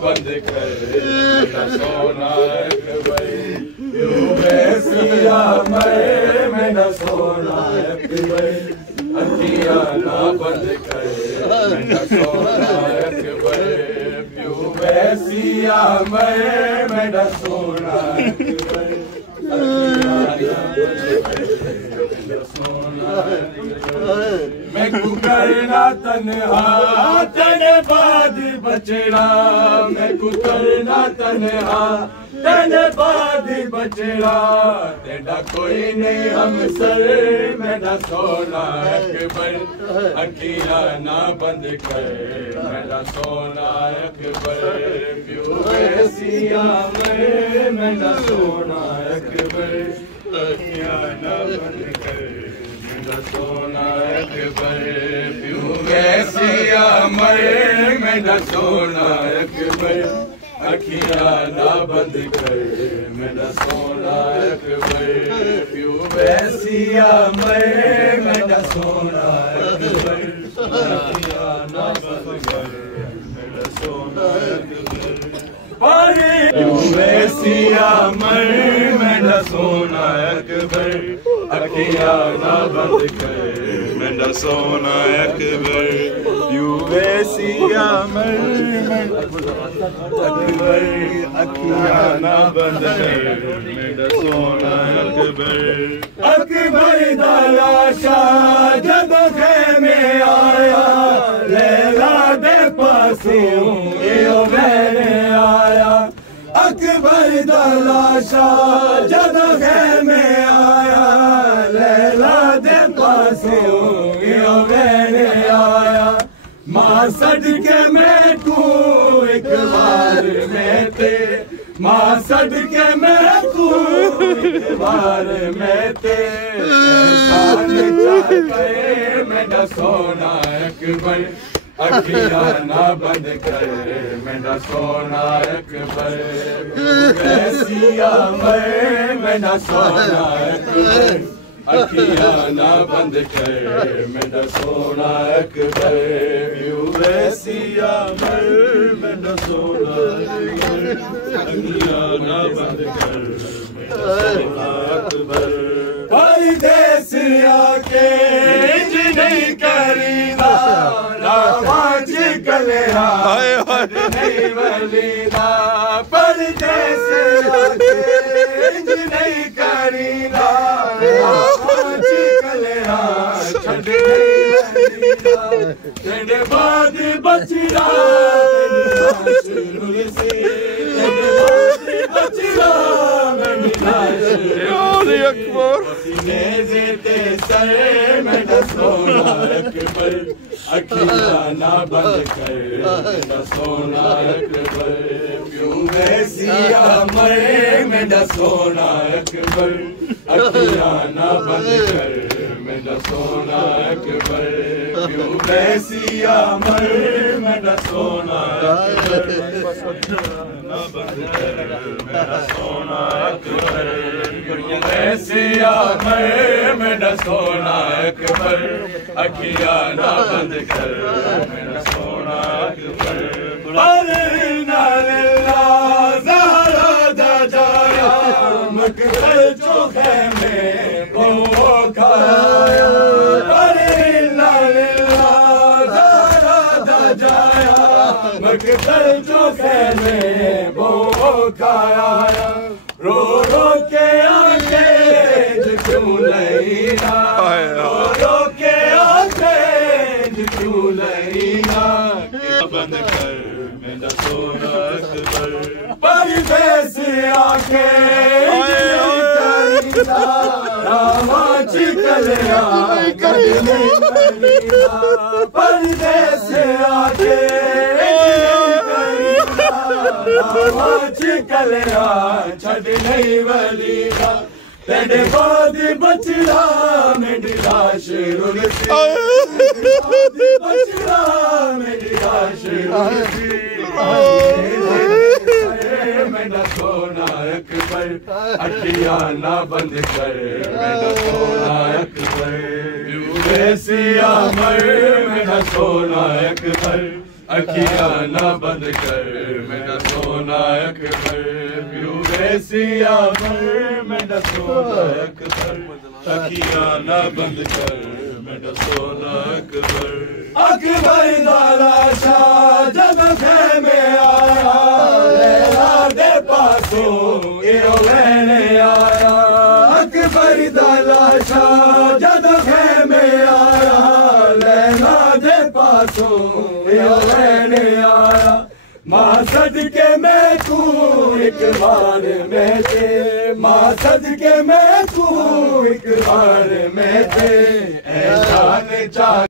बंद कर सोना वैसिया मेरा सोना अखियाँ ना बंद कर मेरा सोना वैसिया मेरा सोना मैं करना तन्हा तेरे बाद बचना मैं करना तन्हा तेरे बाद बचना तेरा कोई नहीं हम सर मेरा सोना अकबर अखियाँ ना बंद कर मेरा सोना अकबर वैसिया मेरा सोना अकबर अखियाँ ना बंद कर सोना अकबर वैसिया मेरा सोना अकबर अखियाँ ना बंद कर मेरा सोना अकबर वैसिया मेरा सोना अकबर अखियाँ ना बंद कर मेरा सोना अकबर वैसिया मेरा सोना अकबर अखियाँ ना बंद कर मेरा सोना अकबर वैसिया अकबर अखियाँ ना बंद कर मेरा सोना अकबर अकबर दलाशा जब खेमे आया लैला दे पासे मैंने आया अकबर दलाशा जब खेमे आया लैला दे पासे मैंने आया माँ सदके में तू एक बार में ते माँ सदके में तू एक बार में ते मेरा सोना अकबर अखियाँ ना बंद कर मेरा सोना अकबर वैसिया मेरा सोना अकबर अखियाँ ना बंद कर मेरा सोना अकबर वैसिया मेरा सोना अखियाँ ना बंद कर मेरा सोना अकबर परदेस आके नहीं करीदा रामाज कलेहा नहीं वलीदा परदेस आके नहीं करीदा तेरे बाद बचरा मेरा सोना अकबर अखियाँ ना बंद कर मेरा सोना अकबर वैसिया मेरा सोना अकबर अखियाँ ना बंद कर मेरा सोना अकबर वैसिया मेरा सोना अकबर ना बंद कर मेरा सोना अकबर वैसिया मेरा सोना अकबर अखियाँ ना बंद कर मेरा सोना अकबर ज़हरा दा जाया मकबल चोखे में खाया ज़हरा दा जाया मकबल चोखे में बो खाया रो रो के आके क्यों लईना रो रो के आके क्यों लईना बंद कर मेरा सोना अकबर परदेस आके रामाच कलिया परदेस आके रामाच कलिया छड़ नहीं वलीदा तेरे बाद बचड़ा मेरी लाश रुलसी बचड़ा मेरी लाश रुलसी मेरा सोना अकबर अखियाँ ना बंद कर मेरा सोना अकबर वैसिया मेरा सोना अकबर अखियाँ ना बंद कर मेरा अकबर वैसिया मर मेरा सोना अकबर अखियां ना बंद कर मेरा सोना अकबर अकबर दाला शाह जब खेमे आया लैला दे पासों ये लेने आया अकबर दाला शाह जब खेमे आया लैला दे पासों ये लेने आया माँ सदके में तू एक बार में थे माँ सदके में तू एक बार में थे ऐसा चाह